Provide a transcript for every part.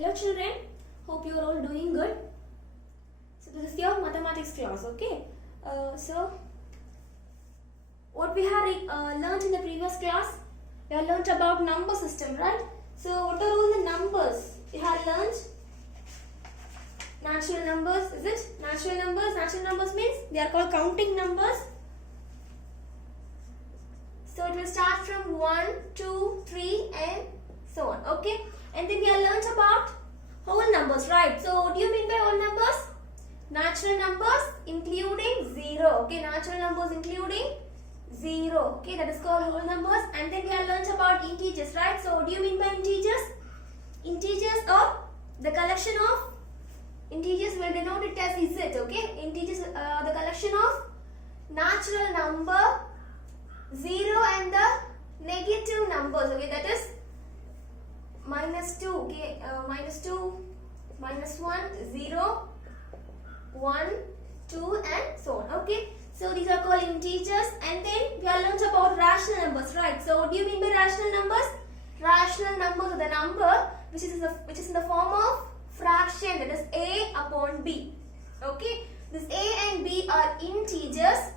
Hello children, hope you are all doing good. So this is your mathematics class, okay? So what we have learned in the previous class, we have learned about number system, right? So what are all the numbers? We have learned natural numbers, is it? Natural numbers. Natural numbers means they are called counting numbers. So it will start from 1, 2, 3 and so on, okay? And then we have learnt about whole numbers, right? So what do you mean by whole numbers? Natural numbers including 0, okay? Natural numbers including 0, okay? That is called whole numbers. And then we have learnt about integers, right? So what do you mean by integers? Integers are the collection of integers will denote it as z, okay? Integers the collection of natural number 0 and the negative numbers, okay? That is minus 2, okay? Minus 2, minus 1, 0, 1, 2 and so on, okay? So these are called integers. And then we have learnt about rational numbers, right? So what do you mean by rational numbers? Rational numbers are the number which is in the form of fraction, that is a upon b, okay? This a and b are integers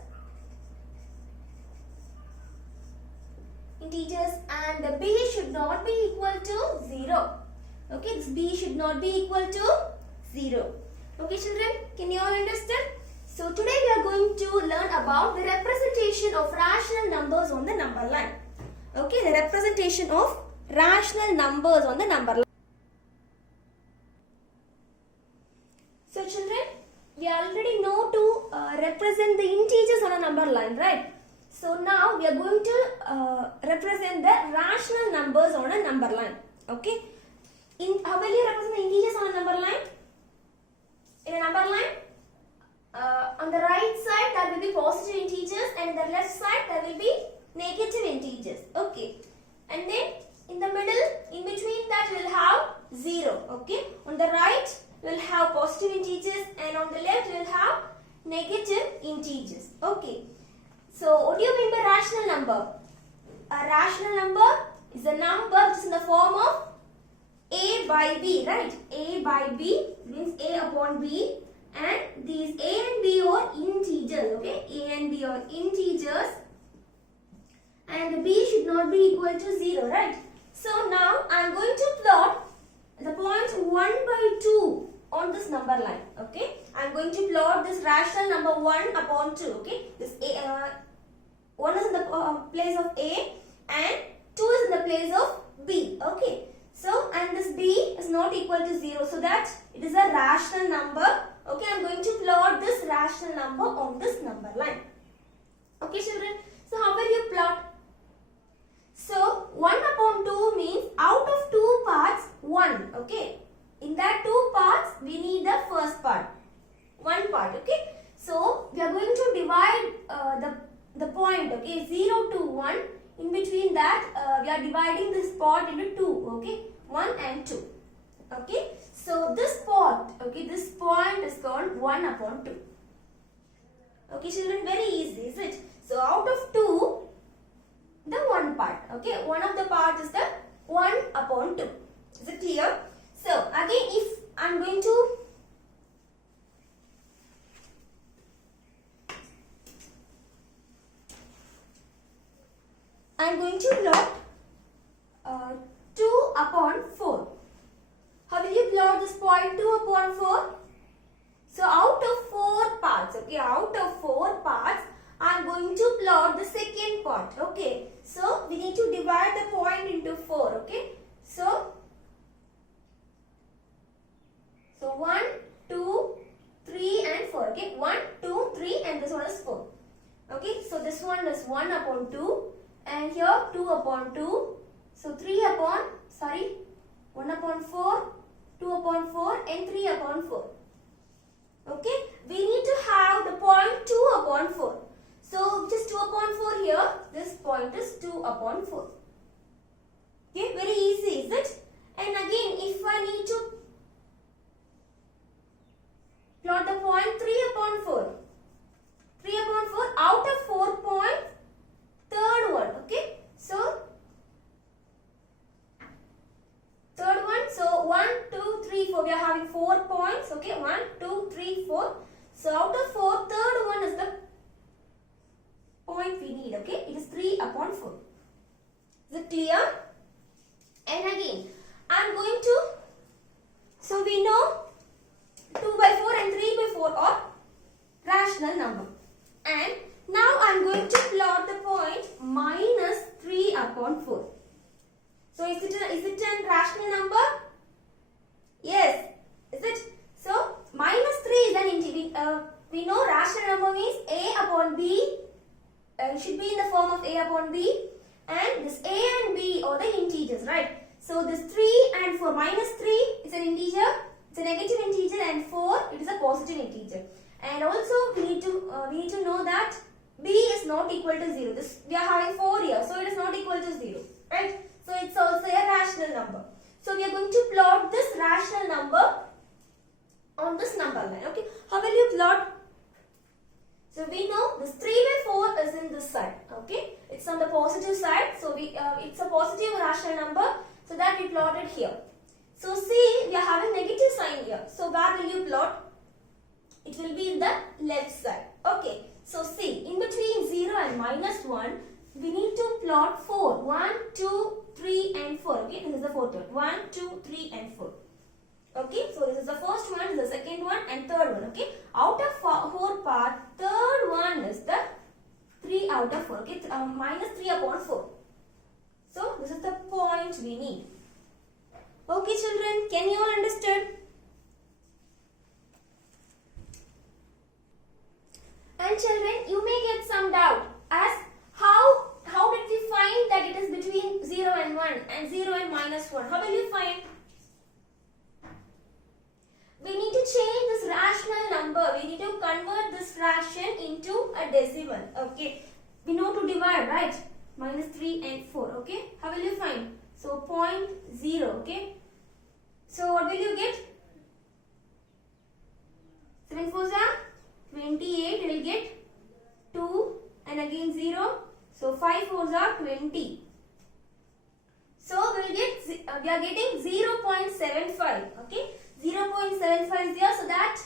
and the b should not be equal to 0, okay? This b should not be equal to 0, okay children? Can you all understand? So today we are going to learn about the representation of rational numbers on the number line, okay? The representation of rational numbers on the number line. So children, we already know to represent the integers on a number line, right? So now we are going to represent the rational numbers on a number line, okay? How will you represent the integers on a number line? In a number line, on the right side there will be positive integers and on the left side there will be negative integers, okay? And then in the middle, in between that we will have 0, okay? On the right we will have positive integers and on the left we will have negative integers, okay? So what do you mean by rational number? A rational number is a number which is in the form of a by b, right? A by b means a upon b, and these a and b are integers, okay? A and b are integers and the b should not be equal to 0, right? So now I am going to plot the points 1 by 2 on this number line, okay? I am going to plot this rational number 1 upon 2, okay? This 1 is in the place of a and 2 is in the place of b, okay? So, and this b is not equal to 0, so that it is a rational number, okay? I am going to plot this rational number on this number line, okay children? So, how will you plot? So, 1 upon 2 means out of 2 parts, 1, okay? In that 2 parts, we need the first part, 1 part, okay? So, we are going to divide the point, okay, 0 to 1. In between that, we are dividing this part into 2, okay? 1 and 2, okay? So, this part, okay, this point is called 1 upon 2. Okay, children, very easy, is it? So, out of 2, the 1 part, okay? One of the part is the 1 upon 2. Is it clear? So, again, if I am going to plot 2 upon 4. How will you plot this point 2 upon 4? So, out of 4 parts, okay, out of 4 parts, I am going to plot the second part, okay. So, we need to divide the point into 4, okay. So 1, 2, 3 and 4, okay. 1, 2, 3 and this one is 4. Okay, so this one is 1 upon 2 and here 2 upon 2. So 1 upon 4, 2 upon 4 and 3 upon 4. Okay, we need to have the point 2 upon 4. So which is 2 upon 4 here? This point is 2 upon 4. Okay, very easy, is it? And again, if I need to plot the point 3 upon 4. 3 upon 4 out of 4 points, third one, okay? So, third one, so 1, 2, 3, 4. We are having 4 points. Okay, 1, 2, 3, 4. So out of 4, third one is the point we need. Okay, it is 3 upon 4. Is it clear? And again, I am going to, so we know 2 by 4 and 3 by 4 are rational number. And now I am going to plot the point minus 3 upon 4. So is it a rational number? Yes. Is it? So minus 3 is an integer. We know rational number means a upon b. Should be in the form of a upon b. And this a and b are the integers, right? So this 3 and 4, minus 3 is an integer. It's a negative integer, and 4 it is a positive integer. And also we need to know that b is not equal to 0. This we are having 4 here, so it is not equal to 0, right? So it's also a rational number. So we are going to plot this rational number on this number line. Okay, how will you plot? So we know this 3 by 4 is in this side. Okay, it's on the positive side. So it's a positive rational number. So that we plotted here. So see, we are having negative sign here. So where will you plot? It will be in the left side. Okay. So see, in between 0 and minus 1, we need to plot 4. 1, 2, 3 and 4. Okay, this is the fourth one. 1, 2, 3 and 4. Okay, so this is the first one, this is the second one and third one. Okay, out of 4 part, third one is the 3 out of 4. Okay, minus 3 upon 4. So this is the point we need. Okay children, can you all understand? And children, you may get some doubt as how did we find that it is between 0 and 1 and 0 and minus 1? How will you find? We need to change this rational number. We need to convert this fraction into a decimal. Okay. We know to divide, right? Minus 3 and 4. Okay. How will you find? So 0.0. Okay. So what will you get? 7 4s are 28. You will get 2 and again 0. So 5 4s are 20. So we are getting 0.75. Okay. 0.75 is here, so that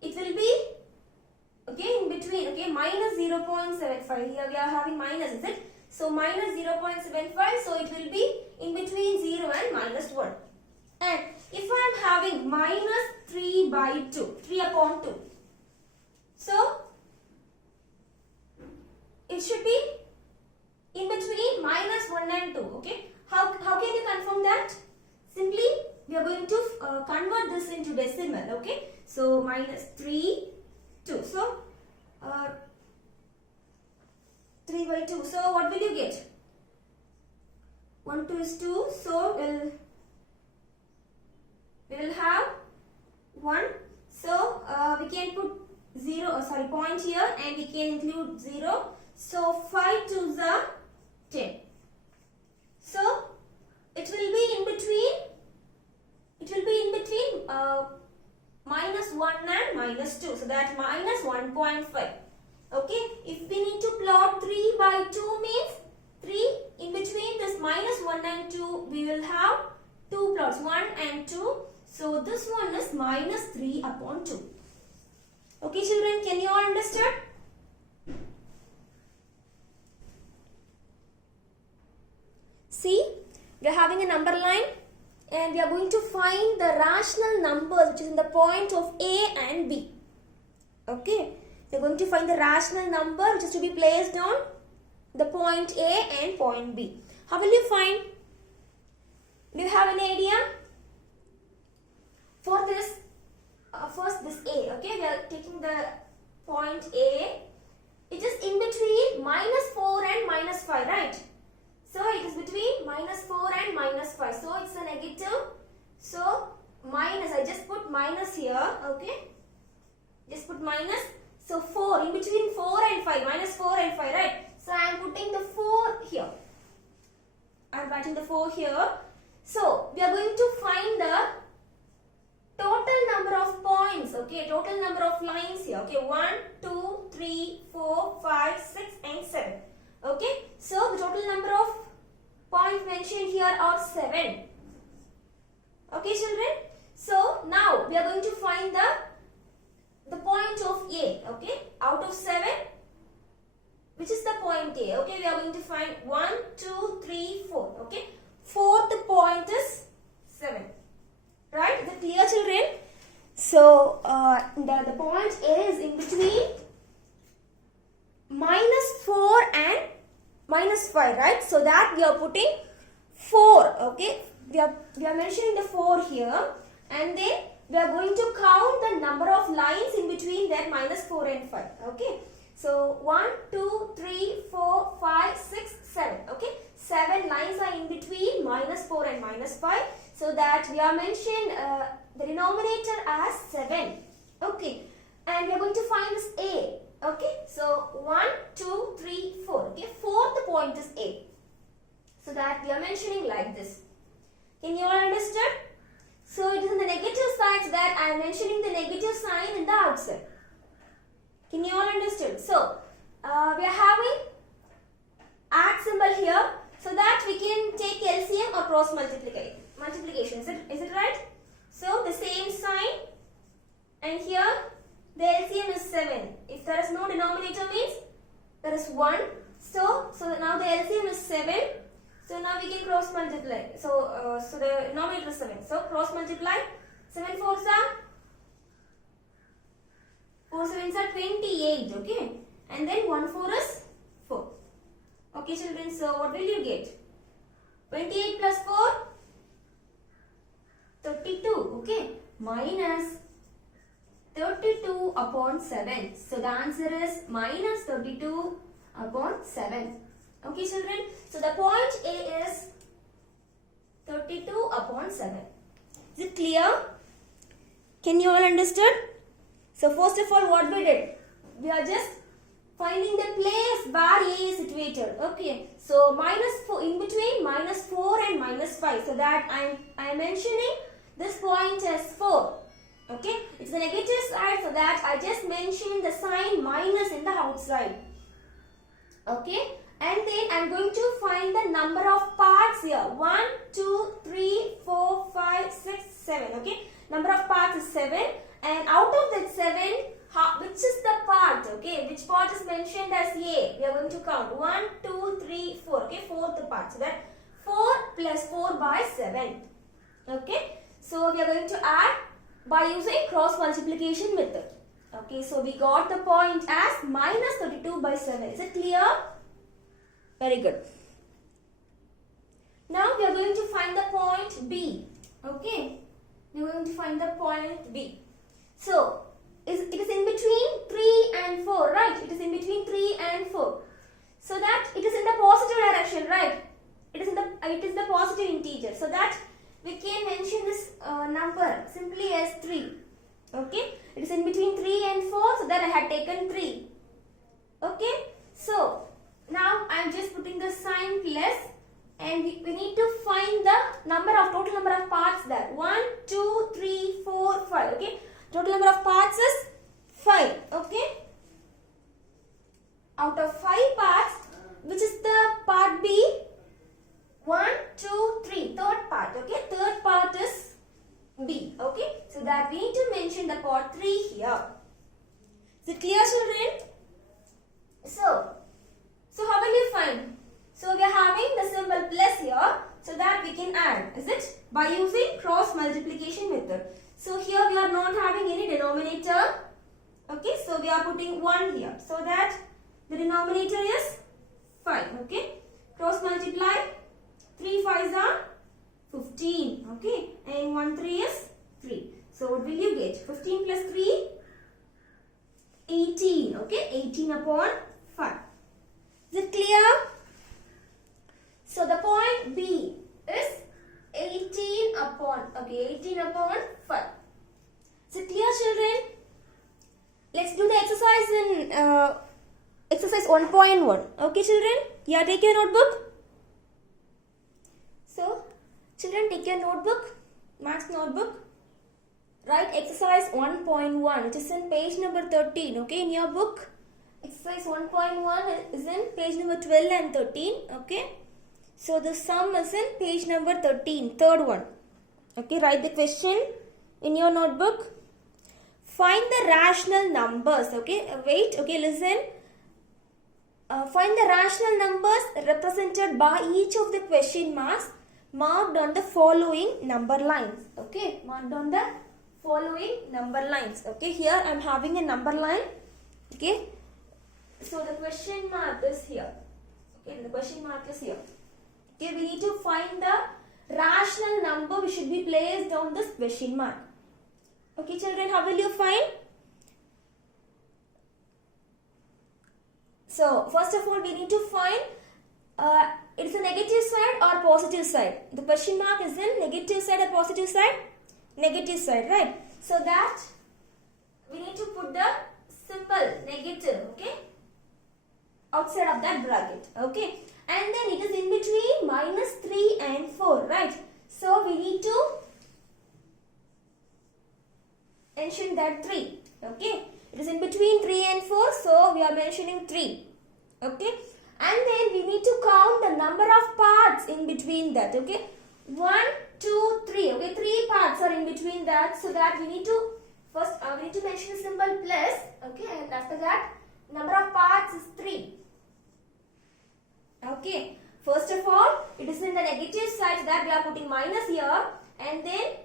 it will be okay in between. Okay, minus 0.75. Here we are having minus, is it? So minus 0.75. So it will be in between 0 and minus 1. And if I am having minus 3 by 2, 3 upon 2. So it should be in between minus 1 and 2. Okay, how can you confirm that? Simply we are going to convert this into decimal. Okay, so minus 3 2. So 3 by 2. So what will you get? 1 2 is 2. So we will have 1. So we can put point here, and we can include 0. So 5 2s are 10. So it will be in between. It will be in between minus 1 and minus 2. So that's minus 1.5. Okay. If we need to plot 3 by 2 means 3 in between this minus 1 and 2, we will have 2 plots, 1 and 2. So this one is minus 3 upon 2. Okay children, can you all understand? See, we are having a number line. And we are going to find the rational numbers which is in the point of A and B. Okay. We are going to find the rational number which is to be placed on the point A and point B. How will you find? Do you have any idea? For this, first this A. Okay. We are taking the point A. It is in between minus 4 and minus 5, right? So it is between minus 4 and minus 5. So it's a negative. So minus, I just put minus here. Okay. Just put minus. So 4, in between 4 and 5. Minus 4 and 5, right? So I am putting the 4 here. I am writing the 4 here. So we are going to find the total number of points. Okay. Total number of lines here. Okay. 1, 2, 3, 4, 5, 6 and 7. Okay. So the total number of points mentioned here are 7. Okay children. we are going to find 1, 2, 3, 4. Okay. Fourth point is 7. Right? Is it clear, children? So, the point is in between -4 and -5, right? So that we are putting 4, okay? We are mentioning the 4 here, and then we are going to count the number of lines in between that -4 and 5, okay? So 1, 2, 3, 4, 5, 6, 7, okay? 7 lines are in between -4 and -5, so that we are mentioning the denominator as 7, okay? And we are going to find this A, okay? So 1, 2, 3, 4, okay? Fourth point is A. So that we are mentioning like this. Can you all understand? So it is in the negative side, so that I am mentioning the negative sign in the outside. Can you all understand? So we are having add symbol here, so that we can take LCM or cross multiplication. Is it right? So the same sign, and here the LCM is 7. If there is no denominator, means there is 1. So now the LCM is 7. So now we can cross multiply. So the denominator is 7. So cross multiply. 7 4s are 4 7s are 28. Okay, and then 1 4 is 4. Okay, children. So what will you get? 28 plus 4, 32. Okay, minus 32 upon 7. So the answer is minus 32 upon 7. Okay, children. So the point A is 32 upon 7. Is it clear? Can you all understand? So first of all, what we did? We are just finding the place where A is situated. Okay. So -4 in between -4 and -5. So that I am mentioning this point as 4. Okay. It's the negative side, so that I just mentioned the sign minus in the outside. Okay. And then I am going to find the number of parts here. 1, 2, 3, 4, 5, 6, 7. Okay. Number of parts is 7. And out of that 7, which is the part? Okay. Which part is mentioned as A? We are going to count. 1, 2, 3, 4. Okay. Fourth part. So that 4 plus 4 by 7. Okay. So we are going to add by using cross multiplication method. Okay. So we got the point as minus 32 by 7. Is it clear? Very good. Now we are going to find the point B. Okay. We are going to find the point B. So it is in between 3 and 4, right? It is in between 3 and 4. So that it is in the positive direction, right? It is the positive integer. So that we can mention this number simply as 3. Okay. It is in between 3 and 4. So that I had taken 3. Okay. So now I am just putting the sign plus, and we need to find the total number of parts there. 1, 2, 3, 4, 5. Okay. Total number of parts is 5. Okay. Out of 5 parts, which is the part B? 1, 2, 3. Third part. Okay. Third part is B. Okay. So that we need to mention the part 3 here. Is it clear, children? So how will you find? So we are having the symbol plus here, so that we can add. Is it? By using cross multiplication method. So here we are not having any denominator. Okay. So we are putting 1 here. So that the denominator is 5. Okay. Cross multiply. 3 5s are 15. Okay. And 1 3 is 3. So what will you get? 15 plus 3? 18. Okay. 18 upon 5. Is it clear? So the point B is 18 upon 5. Is it clear, children? Let's do the exercise in exercise 1.1. Okay, children? Yeah, take your notebook. So, children, take your notebook, maths notebook. Write exercise 1.1, which is in page number 13. Okay, in your book. Exercise 1.1 is in page number 12 and 13. Okay. So the sum is in page number 13, third one. Okay, write the question in your notebook. Find the rational numbers. Okay, wait. Okay, listen. Find the rational numbers represented by each of the question marks marked on the following number lines. Okay, marked on the following number lines. Okay, here I am having a number line. Okay, so the question mark is here. Okay, the question mark is here. Okay, we need to find the rational number which should be placed on this question mark. Okay, children, how will you find? So, first of all, we need to find it's a negative side or positive side. The question mark is in negative side or positive side? Negative side, right? So that we need to put the symbol negative, okay, outside of that bracket, okay, and then it is in between -3 and 4, right? So we need to mention that 3, okay. It is in between 3 and 4, so we are mentioning 3, okay. And then we need to count the number of parts in between that, okay. 1, 2, 3, okay. 3 parts are in between that, so that we need to first we need to mention the symbol plus, okay. And after that, number of parts is 3, okay. First of all, it is in the negative side, so that we are putting minus here, and then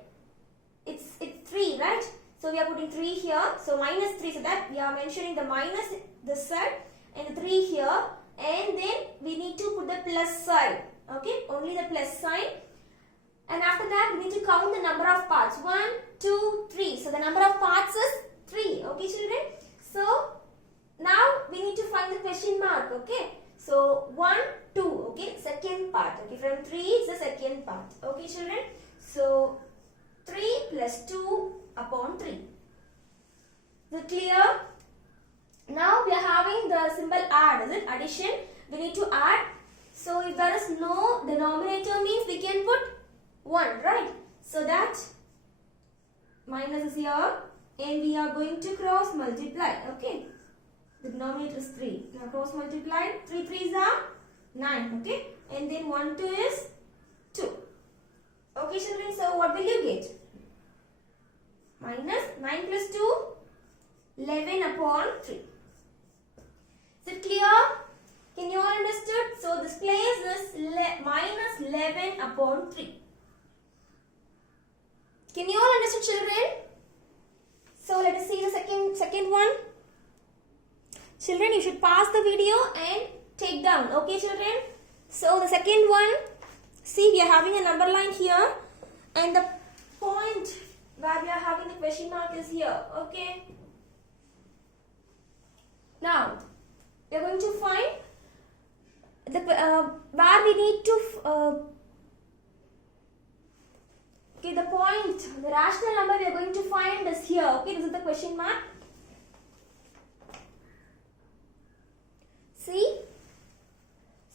it's 3, right? So we are putting 3 here, so -3, so that we are mentioning the minus this side and the 3 here, and then we need to put the plus side, okay, only the plus sign. And after that, we need to count the number of parts, 1, 2, 3. So the number of parts is 3, okay children. So now we need to find the question mark, okay. So 1, 2, okay, second part, okay, from 3 is the second part, okay children. So 3 plus 2 upon 3. Is it clear? Now we are having the symbol add, is it? Addition. We need to add. So if there is no denominator means we can put 1, right? So that minus is here and we are going to cross multiply, okay? The denominator is 3. Now cross multiply. 3 3s are 9, okay? And then 1 2 is 2. Okay children, so what will you get? Minus 9 plus 2, 11 upon 3. Is it clear? Can you all understood? So this place is minus 11 upon 3. Can you all understood children? So let us see the second one. Children, you should pause the video and take down. Okay children? So the second one, see we are having a number line here and the point where we are having the question mark is here, okay. Now we are going to find the where we need to okay, the point, the rational number we are going to find is here, okay. This is the question mark. See,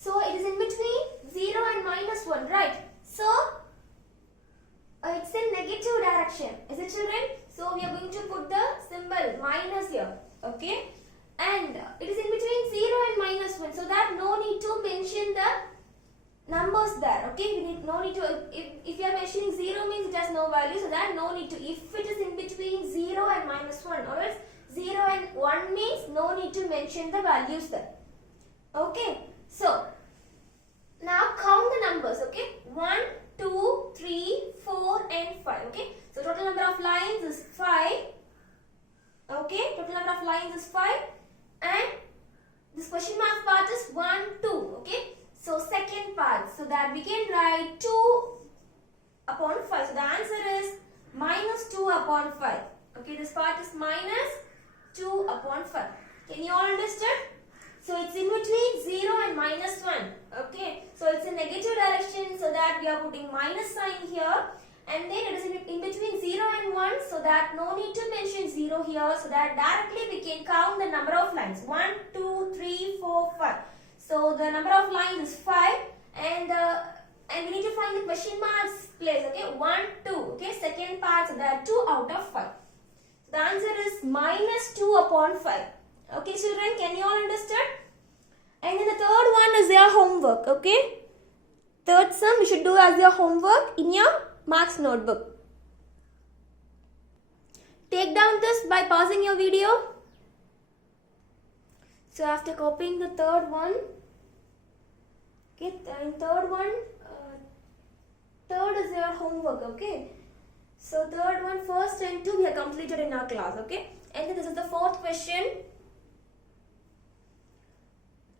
so it is in between 0 and -1, right? So it's in negative direction, is it children? So we are going to put the symbol minus here, okay, and it is in between 0 and -1, so that no need to mention the numbers there, okay. We need no need to, if you are mentioning 0 means it has no value, so that no need to. If it is in between 0 and -1, or else 0 and 1 means no need to mention the values there, okay. So now count the numbers, okay. 1 2 3 4 and 5, okay. So total number of lines is 5, okay. Total number of lines is 5, and this question mark part is 1 2, okay. So second part, so that we can write 2 upon 5. So the answer is -2 upon 5, okay. This part is -2 upon 5. Can you all understand? So it's in between 0 and -1, okay. So it's in negative direction, so that we are putting minus sign here, and then it is in between 0 and 1, so that no need to mention 0 here, so that directly we can count the number of lines, 1 2 3 4 5. So the number of lines is 5, and we need to find the question marks place, okay. 1 2, okay, second part, so that 2 out of 5. So the answer is -2 upon 5. Okay children, can you all understand? And then the third one is your homework, okay. Third sum you should do as your homework in your marks notebook. Take down this by pausing your video. So after copying the third one, okay, and third one, third is your homework, okay. So third one, first and two we have completed in our class, okay. And then this is the fourth question.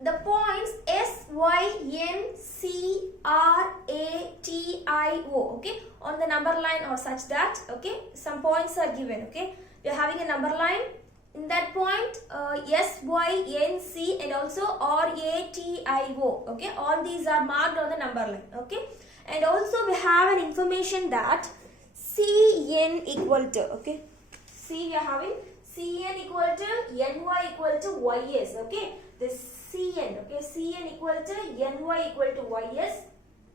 The points S, Y, N, C, R, A, T, I, O, okay, on the number line are such that, okay, some points are given, okay. We are having a number line. In that point, S, Y, N, C and also R, A, T, I, O, okay, all these are marked on the number line, okay. And also we have an information that C, N equal to, okay, C we are having C, N equal to N, Y equal to Y, S, okay. This Cn, okay, Cn equal to Ny equal to Ys,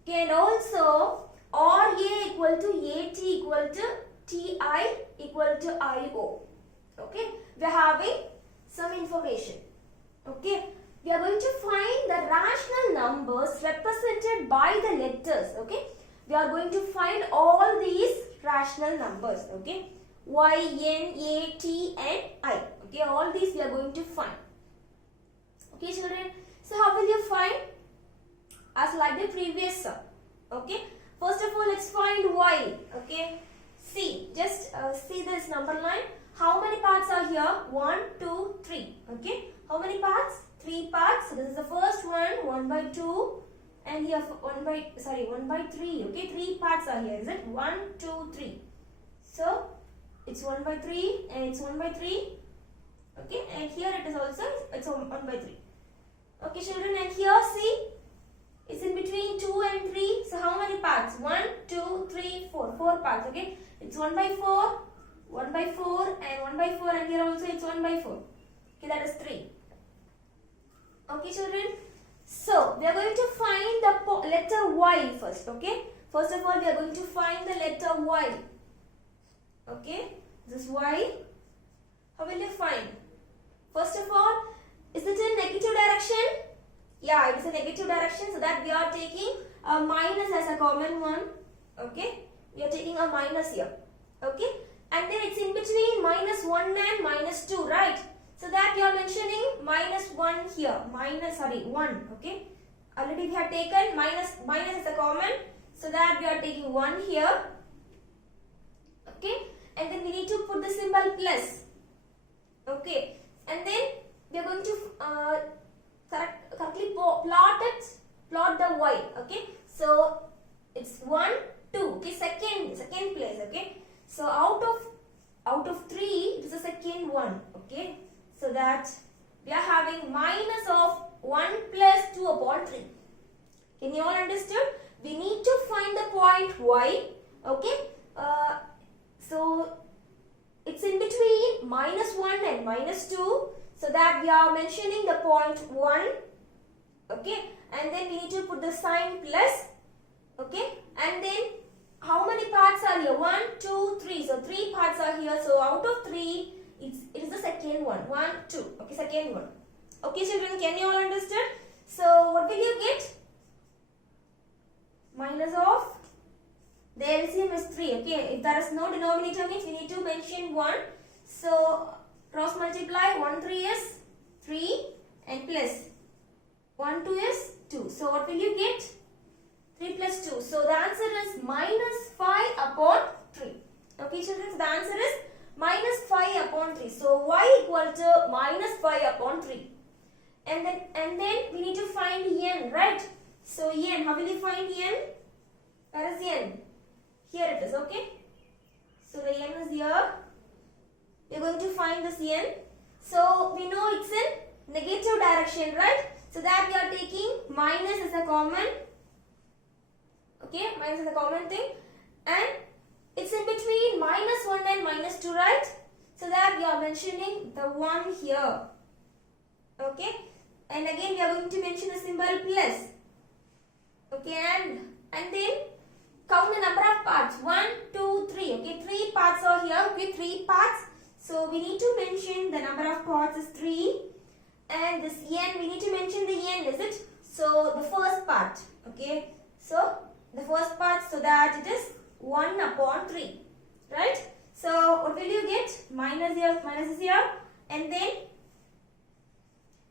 okay, and also Ra equal to At equal to Ti equal to Io, okay. We are having some information, okay. We are going to find the rational numbers represented by the letters, okay. We are going to find all these rational numbers, okay, Y, N, A, T and I, okay, all these we are going to find. Okay, children, so how will you find? As like the previous sum, okay. First of all, let's find Y, okay. See, just see this number line. How many parts are here? 1, 2, 3, okay. How many parts? 3 parts. So this is the first one, 1 by 2, and here 1 by 3, okay. 3 parts are here, is it? 1, 2, 3. So it's 1 by 3 and it's 1 by 3, okay. And here it is also, it's 1 by 3. Okay, children, and here see, it's in between 2 and 3. So how many parts? 1, 2, 3, 4. 4 parts, okay. It's 1 by 4, 1 by 4 and 1 by 4, and here also it's 1 by 4. Okay, that is 3. Okay, children. So we are going to find the letter Y first, okay. First of all, we are going to find the letter Y. Okay, this is Y. How will you find? First of all, is it in negative direction? Yeah, it is a negative direction, so that we are taking a minus as a common one. Okay, we are taking a minus here. Okay, and then it's in between minus 1 and minus 2, right? So that we are mentioning minus 1 here. 1. Okay, already we have taken minus as a common, so that we are taking 1 here. Okay, and then we need to put the symbol plus. Okay, and then we are going to correctly plot the Y, okay. So it's 1, 2, okay, second place, okay. So out of 3, it is the second one, okay. So that we are having minus of 1 plus 2 upon 3. Can you all understood? We need to find the point Y, okay. So it's in between minus 1 and minus 2. So that we are mentioning the point 1, okay, and then we need to put the sign plus, okay, and then how many parts are here? 1, 2, 3. So 3 parts are here. So out of 3, it is the second one. 1, 2. Okay, second one. Okay, children, can you all understand? So what will you get? Minus of the LCM is 3. Okay, if there is no denominator, means we need to mention 1. So cross multiply, 1 3 is 3 and plus 1 2 is 2. So what will you get? 3 plus 2. So the answer is minus 5 upon 3. Okay, children, so the answer is minus 5 upon 3. So Y equal to minus 5 upon 3. And then we need to find N, right? So N, how will you find N? Where is N? Here it is, okay? So the N is here. We are going to find this N. So we know it's in negative direction, right? So that we are taking minus as a common. Okay, minus is a common thing. And it's in between minus 1 and minus 2, right? So that we are mentioning the 1 here. Okay. And again we are going to mention the symbol plus. Okay, and then count the number of parts. 1, 2, 3. Okay, 3 parts are here. Okay, 3 parts. So we need to mention the number of parts is 3. And this N, we need to mention the N, is it? So the first part. Okay. So the first part, so that it is 1 upon 3. Right? So what will you get? Minus here, minus is here. And then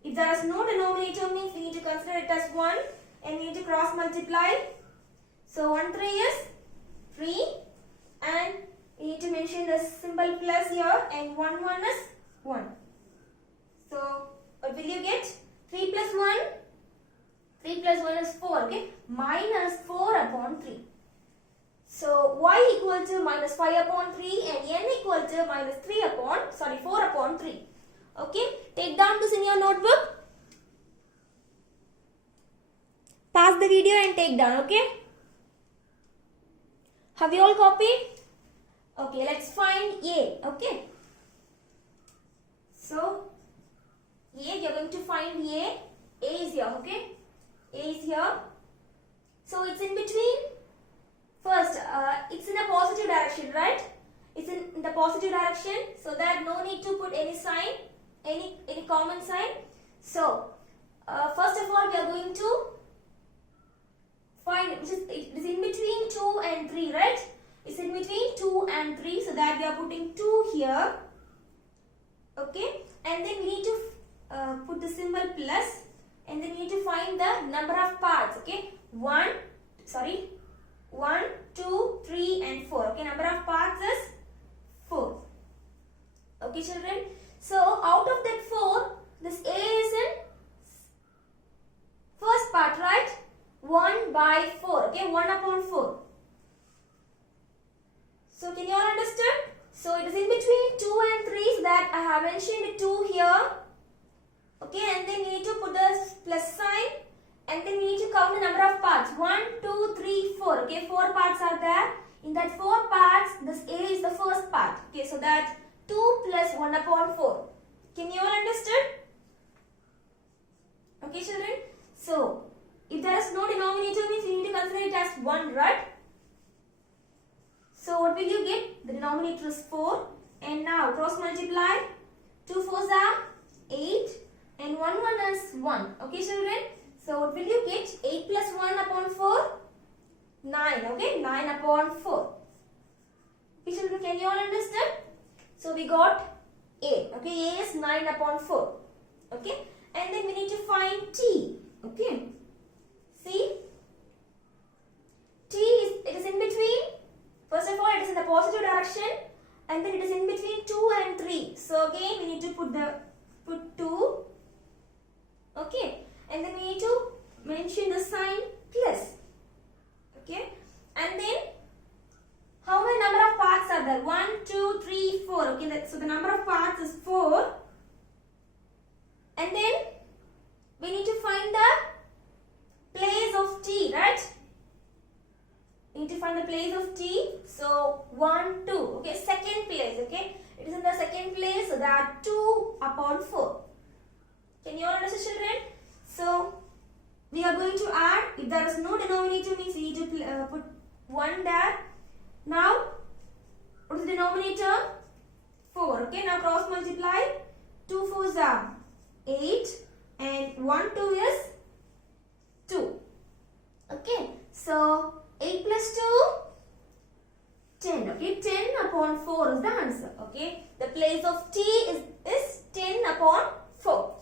If there is no denominator, means we need to consider it as 1 and we need to cross multiply. So 1 3 is 3 and we need to mention the symbol plus here, and 1 1 is 1. So what will you get? 3 plus 1? 3 plus 1 is 4, okay? Minus 4 upon 3. So y equal to minus 5 upon 3 and n equal to minus 4 upon 3. Okay, take down this in your notebook. Pause the video and take down, okay? Have you all copied? Okay, let's find A, okay? So, A, you're going to find A. A is here, okay? A is here. So, it's in between. First, it's in a positive direction, right? It's in the positive direction, so that no need to put any sign, any common sign. So, first of all, we are going to find it is in between 2 and 3, right? It's in between 2 and 3, so that we are putting 2 here. Okay, and then we need to put the symbol plus, and then we need to find the number of parts. Okay, 1, 2, 3 and 4. Okay, number of parts is 4. Okay, children. So out of that 4, this A is in first part, right? 1 by 4. Okay, 1 upon 4. So can you all understand? So it is in between 2 and 3, so that I have mentioned the 2 here. Okay, and then we need to put the plus sign, and then we need to count the number of parts. 1, 2, 3, 4. Okay, 4 parts are there. In that 4 parts, this A is the first part. Okay, so that 2 plus 1 upon 4. Can you all understand? Okay, children. So, if there is no denominator, means you need to consider it as 1, right? So, what will you get? The denominator is 4. And now, cross multiply. 2 4s are 8. And 1 1 is 1. Okay, children. So, what will you get? 8 plus 1 upon 4? 9. Okay, 9 upon 4. Okay, children, can you all understand? So, we got A. Okay, A is 9 upon 4. Okay, and then we need to find T. Okay, see, T is in between. First of all, it is in the positive direction, and then it is in between 2 and 3. So again, we need to put 2. Okay, and then we need to mention the sign plus. Okay, and then how many number of parts are there? 1, 2, 3, 4. Okay, so the number of parts is 4. And then we need to find the place of T, right? We need to find the place of T. So 1, 2. Okay, second place. Okay, it is in the second place. So that 2 upon 4. Can you all understand, children? So we are going to add. If there is no denominator, means we need to put 1 there. Now, what is the denominator? 4. Okay, now cross multiply. 2 4s are 8 and 1 2 is 2. Okay, so 8 plus 2, 10. Okay, 10 upon 4 is the answer. Okay, the place of T is 10 upon 4.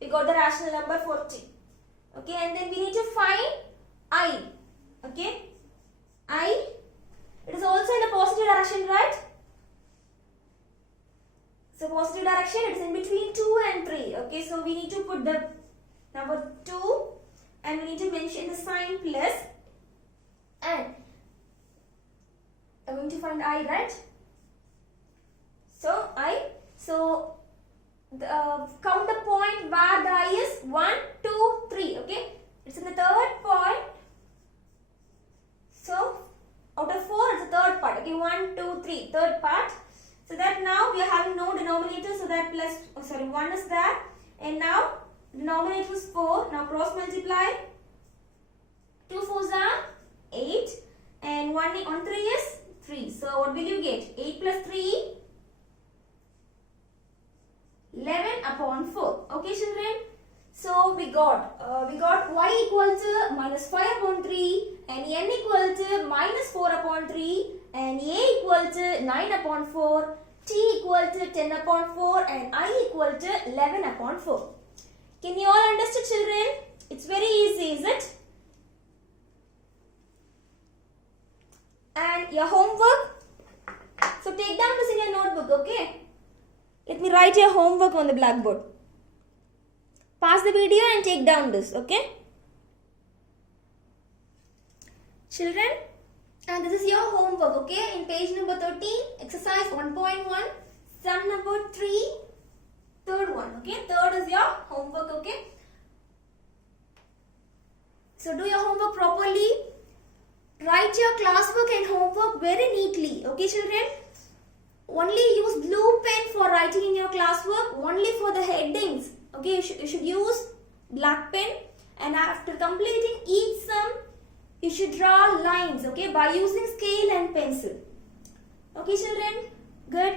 We got the rational number for T. Okay, and then we need to find I. Okay, I. It is also in the positive direction, right? So positive direction, it is in between 2 and 3. Okay, so we need to put the number 2 and we need to mention the sign plus, and I'm going to find I, right? So I, so count the point where the I is 1, 2, 3. Okay, it's in the third point. So out of 4, it's the third part. Okay, 1, 2, 3, third part. So that now we are having no denominator, so that plus, 1 is there. And now denominator is 4. Now cross multiply. 2 4s are 8. And 1 3 is 3. So what will you get? 8 plus 3, 11 upon 4. Okay, children. So we got y equal to minus 5 upon 3 and n equal to minus 4 upon 3 and a equal to 9 upon 4, t equal to 10 upon 4 and I equal to 11 upon 4. Can you all understand, children? It's very easy, is it? And your homework. So take down this in your notebook, okay? Let me write your homework on the blackboard. Pause the video and take down this, okay? Children, and this is your homework, okay? In page number 13, exercise 1.1, sum number 3, third one, okay? Third is your homework, okay? So do your homework properly. Write your classwork and homework very neatly, okay, children? Only use blue pen for writing in your classwork, only for the headings, okay? You should use black pen, and after completing each sum, you should draw lines, okay, by using scale and pencil. Okay, children? Good.